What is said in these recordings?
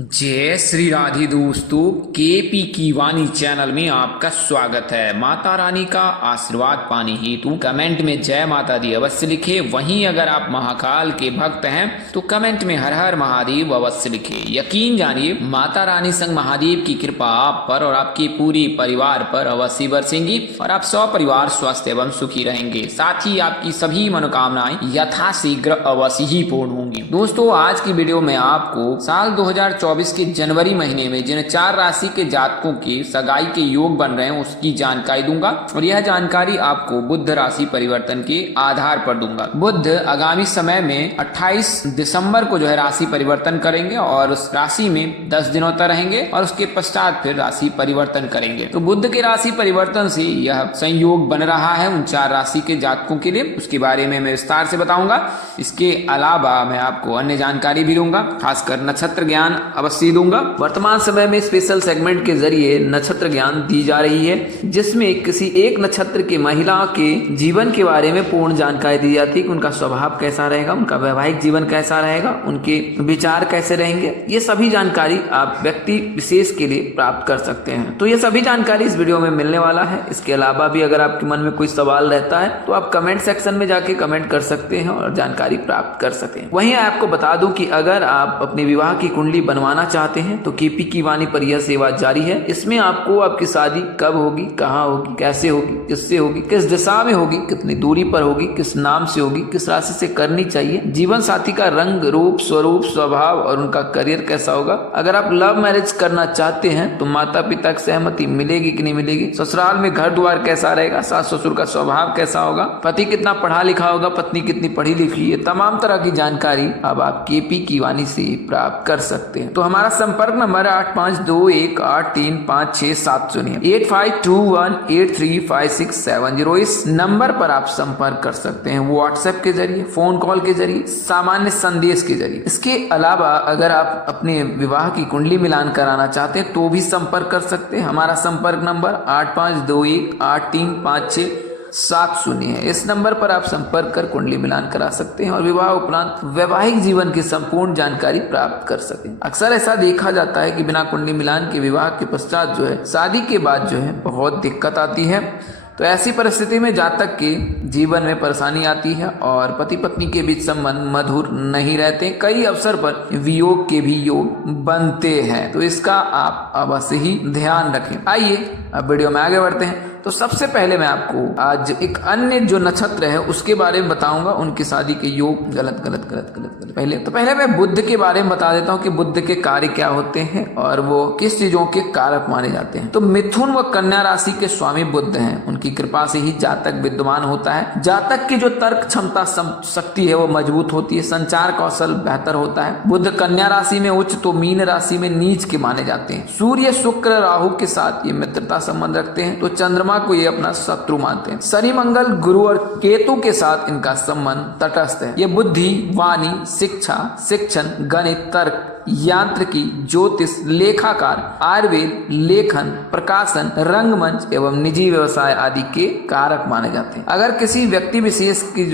जय श्री राधे दोस्तों, केपी की वाणी चैनल में आपका स्वागत है। माता रानी का आशीर्वाद पाने हेतु कमेंट में जय माता दी अवश्य लिखे। वहीं अगर आप महाकाल के भक्त हैं तो कमेंट में हर हर महादेव अवश्य लिखे। यकीन जानिए माता रानी संग महादेव की कृपा आप पर और आपके पूरे परिवार पर अवश्य बरसेंगी और आप सपरिवार स्वस्थ एवं सुखी रहेंगे। साथ ही आपकी सभी मनोकामनाएं यथाशीघ्र अवश्य ही पूर्ण होंगी। दोस्तों, आज की वीडियो में आपको साल 2024 के जनवरी महीने में जिन 4 राशि के जातकों के सगाई के योग बन रहे हैं उसकी जानकारी दूंगा और यह जानकारी आपको बुध राशि परिवर्तन के आधार पर दूंगा। बुध आगामी समय में 28 दिसंबर को राशि परिवर्तन करेंगे और उस राशि में 10 दिनों तक रहेंगे और उसके पश्चात फिर राशि परिवर्तन करेंगे। तो बुध के राशि परिवर्तन से यह संयोग बन रहा है उन 4 राशि के जातकों के लिए, उसके बारे में मैं विस्तार से बताऊंगा। इसके अलावा मैं आपको अन्य जानकारी भी दूंगा, खासकर नक्षत्र ज्ञान अवश्य दूंगा। वर्तमान समय में स्पेशल सेगमेंट के जरिए नक्षत्र ज्ञान दी जा रही है, जिसमें किसी एक नक्षत्र की महिला के जीवन के बारे में पूर्ण जानकारी दी जाती है कि उनका स्वभाव कैसा रहेगा, उनका वैवाहिक जीवन कैसा रहेगा, उनके विचार कैसे रहेंगे। ये सभी जानकारी आप व्यक्ति विशेष के लिए प्राप्त कर सकते हैं। तो ये सभी जानकारी इस वीडियो में मिलने वाला है। इसके अलावा भी अगर आपके मन में कोई सवाल रहता है तो आप कमेंट सेक्शन में जाके कमेंट कर सकते हैं और जानकारी प्राप्त कर सकें। वहीं आपको बता दूं कि अगर आप अपने विवाह की कुंडली बनवाना चाहते हैं तो केपी की वाणी पर यह सेवा जारी है। इसमें आपको आपकी शादी कब होगी, कहाँ होगी, कैसे होगी, किससे होगी, किस दिशा में होगी, कितनी दूरी पर होगी, किस नाम से होगी, किस राशि से करनी चाहिए, जीवन साथी का रंग, रूप, स्वरूप, स्वभाव और उनका करियर कैसा होगा, अगर आप लव मैरिज करना चाहते हैं तो माता पिता की सहमति मिलेगी कि नहीं मिलेगी, ससुराल में घर द्वार कैसा रहेगा, सास ससुर का स्वभाव कैसा होगा, पति कितना पढ़ा लिखा होगा, पत्नी कितनी पढ़ी लिखी है, तमाम तरह की जानकारी अब आप केपी की वाणी से प्राप्त कर सकते हैं। तो हमारा संपर्क नंबर 8521835670 8521835670। इस नंबर पर आप संपर्क कर सकते हैं, व्हाट्सएप के जरिए, फोन कॉल के जरिए, सामान्य संदेश के जरिए। इसके अलावा अगर आप अपने विवाह की कुंडली मिलान कराना चाहते हैं तो भी संपर्क कर सकते हैं। हमारा संपर्क नंबर 8521835670 है। इस नंबर पर आप संपर्क कर कुंडली मिलान करा सकते हैं और विवाह उपरांत वैवाहिक जीवन की संपूर्ण जानकारी प्राप्त कर सकें। अक्सर ऐसा देखा जाता है कि बिना कुंडली मिलान के विवाह के पश्चात शादी के बाद बहुत दिक्कत आती है। तो ऐसी परिस्थिति में जातक के जीवन में परेशानी आती है और पति पत्नी के बीच संबंध मधुर नहीं रहते। कई अवसर पर वियोग के भी योग बनते हैं, तो इसका आप अवश्य ही ध्यान रखें। आइए अब वीडियो में आगे बढ़ते हैं। तो सबसे पहले मैं आपको आज एक अन्य जो नक्षत्र है उसके बारे में बताऊंगा, उनकी शादी के योग। गलत गलत गलत गलत गलत पहले मैं बुध के बारे में बता देता हूँ कि बुध के कार्य क्या होते हैं और वो किस चीजों के कारक माने जाते हैं। तो मिथुन व कन्या राशि के स्वामी बुध हैं, उनकी कृपा से ही जातक विद्यमान होता है। जातक की जो तर्क क्षमता शक्ति है वो मजबूत होती है, संचार कौशल बेहतर होता है। बुध कन्या राशि में उच्च तो मीन राशि में नीच के माने जाते हैं। सूर्य शुक्र राहु के साथ ये मित्रता संबंध रखते हैं, तो चंद्रमा को ये अपना शत्रु मानते हैं। शनि मंगल गुरु और केतु के साथ इनका संबंध तटस्थ है। ये बुद्धि, वाणी, शिक्षा, शिक्षण, गणित, तर्क, यांत्रिकी, ज्योतिष, लेखाकार, आयुर्वेद, लेखन, प्रकाशन, रंगमंच एवं निजी व्यवसाय आदि के कारक माने जाते हैं। अगर किसी व्यक्ति विशेष की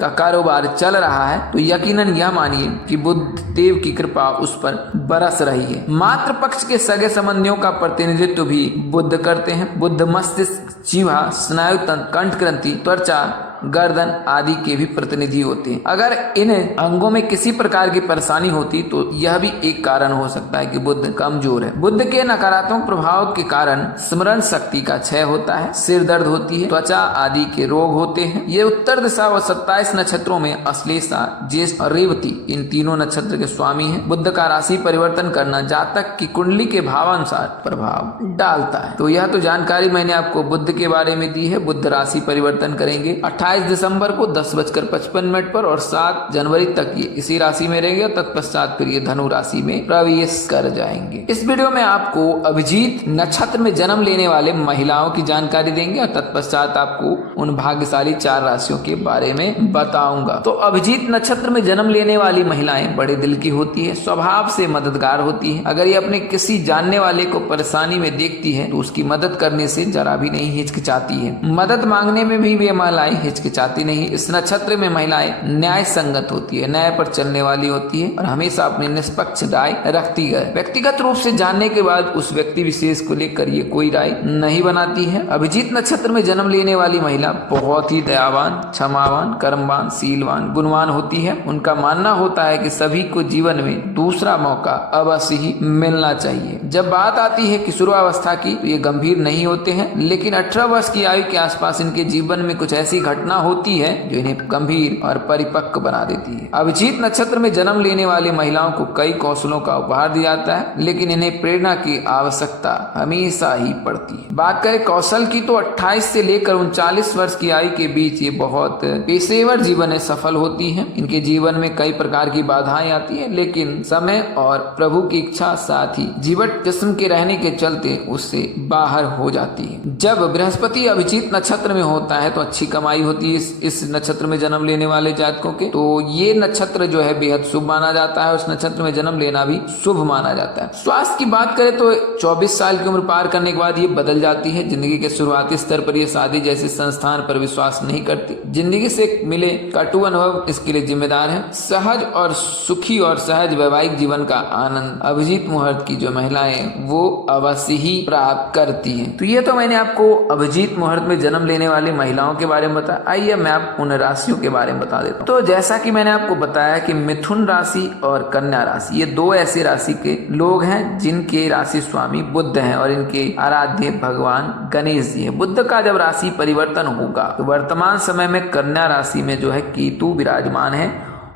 का कारोबार चल रहा है तो यकीनन यह मानिए कि बुध देव की कृपा उस पर बरस रही है। मातृ पक्ष के सगे संबंधियों का प्रतिनिधित्व भी बुध करते हैं। बुध मस्तिष्क, जीवा, स्नायुतंत्र, कंठ ग्रंथि, त्वचा, गर्दन आदि के भी प्रतिनिधि होते हैं। अगर इन अंगों में किसी प्रकार की परेशानी होती तो यह भी एक कारण हो सकता है कि बुध कमजोर है। बुध के नकारात्मक प्रभाव के कारण स्मरण शक्ति का क्षय होता है, सिर दर्द होती है, त्वचा आदि के रोग होते हैं। ये उत्तर दिशा व 27 नक्षत्रों में अश्लेषा, ज्येष्ठ और रेवती इन तीनों नक्षत्र के स्वामी है। बुध का राशि परिवर्तन करना जातक की कुंडली के भावानुसार प्रभाव डालता है। तो यह तो जानकारी मैंने आपको बुध के बारे में दी है। बुध राशि परिवर्तन करेंगे 28 दिसंबर को 10:55 पर और 7 जनवरी तक ये इसी राशि में रहेंगे और तत्पश्चात फिर ये धनु राशि में प्रवेश कर जाएंगे। इस वीडियो में आपको अभिजीत नक्षत्र में जन्म लेने वाले महिलाओं की जानकारी देंगे और तत्पश्चात आपको उन भाग्यशाली 4 राशियों के बारे में बताऊंगा। तो अभिजीत नक्षत्र में जन्म लेने वाली महिलाएं बड़े दिल की होती है, स्वभाव से मददगार होती है। अगर ये अपने किसी जानने वाले को परेशानी में देखती है तो उसकी मदद करने से जरा भी नहीं हिचकिचाती है। मदद मांगने में भी ये महिलाएं हिचकिचाती नहीं। इस नक्षत्र में महिलाएं न्याय संगत होती है, न्याय पर चलने वाली होती है और हमेशा अपनी निष्पक्ष राय रखती है। व्यक्तिगत रूप से जानने के बाद उस व्यक्ति विशेष को लेकर ये कोई राय नहीं बनाती है। अभिजीत नक्षत्र में जन्म लेने वाली महिला बहुत ही दयावान, क्षमावान, कर्मवान, शीलवान, गुणवान होती है। उनका मानना होता है कि सभी को जीवन में दूसरा मौका अवश्य ही मिलना चाहिए। जब बात आती है किशोरावस्था की तो ये गंभीर नहीं होते हैं, लेकिन 18 वर्ष की आयु के आसपास इनके जीवन में कुछ ऐसी घटना होती है जो इन्हें गंभीर और परिपक्व बना देती है। अभिजीत नक्षत्र में जन्म लेने वाली महिलाओं को कई कौशलों का उपहार दिया जाता है, लेकिन इन्हें प्रेरणा की आवश्यकता हमेशा ही पड़ती है। बात करें कौशल की तो 28 से लेकर 39 वर्ष की आयु के बीच ये बहुत पेशेवर जीवन में सफल होती हैं। इनके जीवन में कई प्रकार की बाधाएं आती है, लेकिन समय और प्रभु की इच्छा साथ ही जीवट किस्म के रहने के चलते उससे बाहर हो जाती है। जब बृहस्पति अभिजीत नक्षत्र में होता है तो अच्छी कमाई होती है इस नक्षत्र में जन्म लेने वाले जातकों के। तो ये नक्षत्र जो है बेहद शुभ माना जाता है, उस नक्षत्र में जन्म लेना भी शुभ माना जाता है। स्वास्थ्य की बात करें तो 24 साल की उम्र पार करने के बाद ये बदल जाती है। जिंदगी के शुरुआती स्तर पर ये शादी जैसे संस्थान पर विश्वास नहीं करती। जिंदगी से मिले कटु अनुभव इसके लिए जिम्मेदार है। सहज और सुखी और सहज वैवाहिक जीवन का आनंद अभिजीत मुहूर्त की जो महिलाएं वो अवश्य ही प्राप्त करती हैं। तो ये तो मैंने आपको अभिजीत मुहूर्त में जन्म लेने वाली महिलाओं के बारे में बताया। आइए मैं आपको उन राशियों के बारे में बता देता हूँ। तो जैसा कि मैंने आपको बताया कि मिथुन राशि और कन्या राशि ये दो ऐसी राशि के लोग हैं जिनके राशि स्वामी बुध हैं और इनके आराध्य भगवान गणेश जी हैं। बुध का जब राशि परिवर्तन होगा तो वर्तमान समय में कन्या राशि में जो है केतु विराजमान है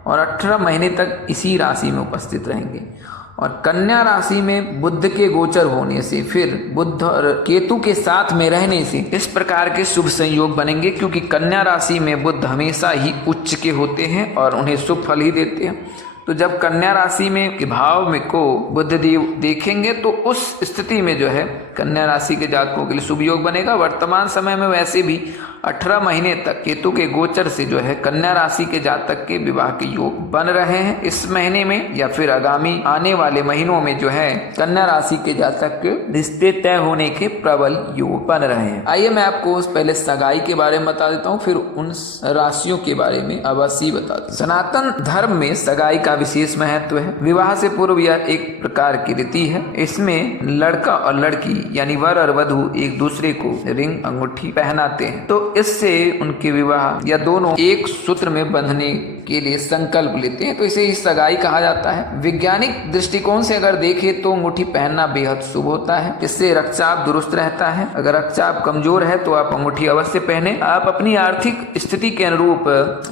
और 18 महीने तक इसी राशि में उपस्थित रहेंगे। और कन्या राशि में बुध के गोचर होने से फिर बुध और केतु के साथ में रहने से इस प्रकार के शुभ संयोग बनेंगे, क्योंकि कन्या राशि में बुध हमेशा ही उच्च के होते हैं और उन्हें शुभ फल ही देते हैं। तो जब कन्या राशि में के भाव में को बुध देव देखेंगे तो उस स्थिति में जो है कन्या राशि के जातकों के लिए शुभ योग बनेगा। वर्तमान समय में वैसे भी 18 महीने तक केतु के गोचर से जो है कन्या राशि के जातक के विवाह के योग बन रहे हैं। इस महीने में या फिर आगामी आने वाले महीनों में जो है कन्या राशि के जातक के रिश्ते तय होने के प्रबल योग बन रहे हैं। आइए मैं आपको पहले सगाई के बारे में बता देता हूँ, फिर उन राशियों के बारे में अवश्य बता दूं। सनातन धर्म में सगाई का विशेष महत्व है। विवाह से पूर्व यह एक प्रकार की रीति है। इसमें लड़का और लड़की यानी वर और वधू एक दूसरे को रिंग अंगूठी पहनाते हैं, तो इससे उनके विवाह या दोनों एक सूत्र में बंधने के लिए संकल्प लेते हैं, तो इसे ही सगाई कहा जाता है। वैज्ञानिक दृष्टिकोण से अगर देखें तो अंगूठी पहनना बेहद शुभ होता है। इससे रक्तचाप दुरुस्त रहता है। अगर रक्तचाप कमजोर है तो आप अंगूठी अवश्य पहने। आप अपनी आर्थिक स्थिति के अनुरूप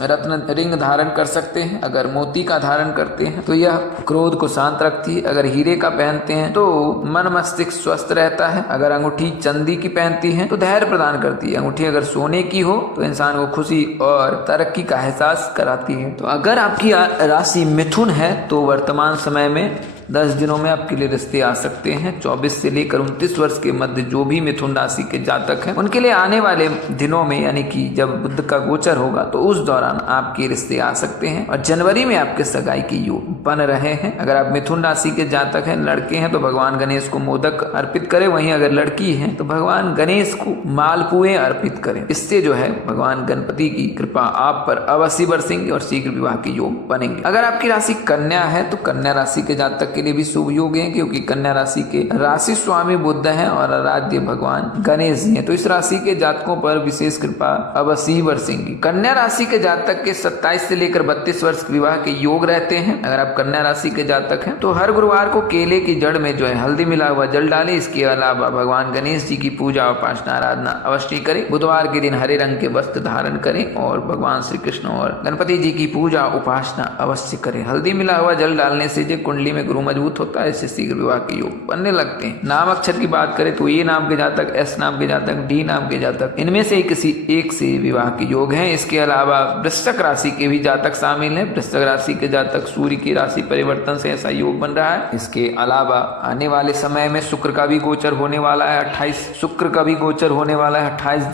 रत्न रिंग धारण कर सकते हैं। अगर मोती का धारण करते हैं तो यह क्रोध को शांत रखती है। अगर हीरे का पहनते हैं तो मन मस्तिष्क स्वस्थ रहता है। अगर अंगूठी चांदी की पहनती है तो धैर्य प्रदान करती है। अंगूठी अगर सोने की हो तो इंसान को खुशी और तरक्की का एहसास कराती है। तो अगर आपकी राशि मिथुन है तो वर्तमान समय में 10 दिनों में आपके लिए रिश्ते आ सकते हैं। 24 से लेकर 29 वर्ष के मध्य जो भी मिथुन राशि के जातक हैं उनके लिए आने वाले दिनों में यानी कि जब बुध का गोचर होगा तो उस दौरान आपके रिश्ते आ सकते हैं और जनवरी में आपके सगाई के योग बन रहे हैं। अगर आप मिथुन राशि के जातक हैं, लड़के हैं, तो भगवान गणेश को मोदक अर्पित करें। वहीं अगर लड़की है तो भगवान गणेश को मालपुए अर्पित करें। इससे जो है भगवान गणपति की कृपा आप पर अवश्य बरसेंगे और शीघ्र विवाह के योग बनेंगे। अगर आपकी राशि कन्या है तो कन्या राशि के जातक के लिए भी शुभ योग है, क्योंकि कन्या राशि के राशि स्वामी बुध हैं और आराध्य भगवान गणेश जी हैं, तो इस राशि के जातकों पर विशेष कृपा अवश्य बरसेंगी। कन्या राशि के जातक के 27 से लेकर 32 वर्ष विवाह के योग रहते हैं। अगर आप कन्या राशि के जातक हैं तो हर गुरुवार को केले की जड़ में जो है हल्दी मिला हुआ जल डालें। इसके अलावा भगवान गणेश जी की पूजा उपासना आराधना अवश्य करें। बुधवार के दिन हरे रंग के वस्त्र धारण करें और भगवान श्री कृष्ण और गणपति जी की पूजा उपासना अवश्य करें। हल्दी मिला हुआ जल डालने से जो कुंडली में गुरु मजबूत होता है, इससे शीघ्र विवाह के योग बनने लगते हैं। नाम अक्षर की बात करें तो ए नाम के जातक, एस नाम के जातक, डी नाम के जातक, इनमें से किसी एक से विवाह के योग हैं। इसके अलावा वृश्चिक राशि के भी जातक शामिल हैं। वृश्चिक राशि के जातक सूर्य की राशि परिवर्तन से ऐसा योग बन रहा है। इसके अलावा आने वाले समय में शुक्र का भी गोचर होने वाला है। 28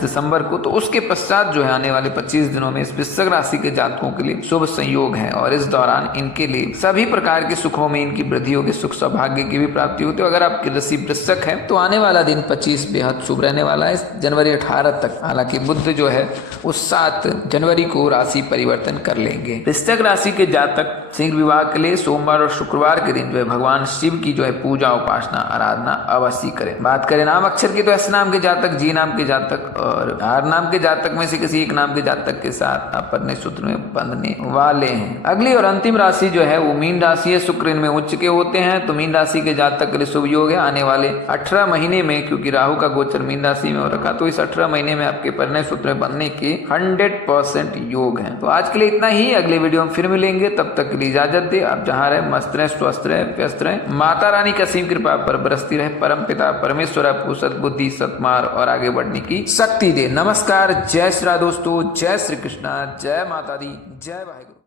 दिसंबर को, तो उसके पश्चात जो है आने वाले 25 दिनों में इस वृश्चिक राशि के जातकों के लिए शुभ संयोग है और इस दौरान इनके लिए सभी प्रकार के सुखों में इनकी वृद्धि होगी, सुख सौभाग्य की भी प्राप्ति होती है। अगर आपकी राशि वृश्चिक है तो आने वाला दिन 25 बेहद शुभ रहने वाला है, जनवरी 18 तक। हालांकि बुध जो है उस 7 जनवरी को राशि परिवर्तन कर लेंगे। वृश्चिक राशि के जातक शीघ्र विवाह के लिए सोमवार और शुक्रवार के दिन जो है भगवान शिव की जो है पूजा उपासना आराधना अवश्य करें। बात करें नाम अक्षर की तो एस नाम के जातक, जी नाम के जातक और आर नाम के जातक में से किसी एक नाम के जातक के साथ आप अपने सूत्र में बंधने वाले हैं। अगली और अंतिम राशि जो है वो मीन राशि है। शुक्र इनमें उच्च के होते हैं, तो मीन राशि के जातक के लिए शुभ योग है। आने वाले 18 महीने में, क्योंकि राहु का गोचर मीन राशि में हो रखा, तो इस 18 महीने में आपके परिणय सूत्र में बनने के 100% योग है। तो आज के लिए इतना ही, अगले वीडियो में फिर मिलेंगे। तब तक के लिए इजाजत दे। आप जहाँ रहे मस्त रहे, स्वस्थ रहे, व्यस्त रहे। माता रानी का असीम कृपा पर बरसती रहे। परम पिता परमेश्वर आपको सद्बुद्धि, सत्मार्ग और आगे बढ़ने की शक्ति दे। नमस्कार, जय श्री राम दोस्तों, जय श्री कृष्णा, जय माता दी, जय वाहिगुरु।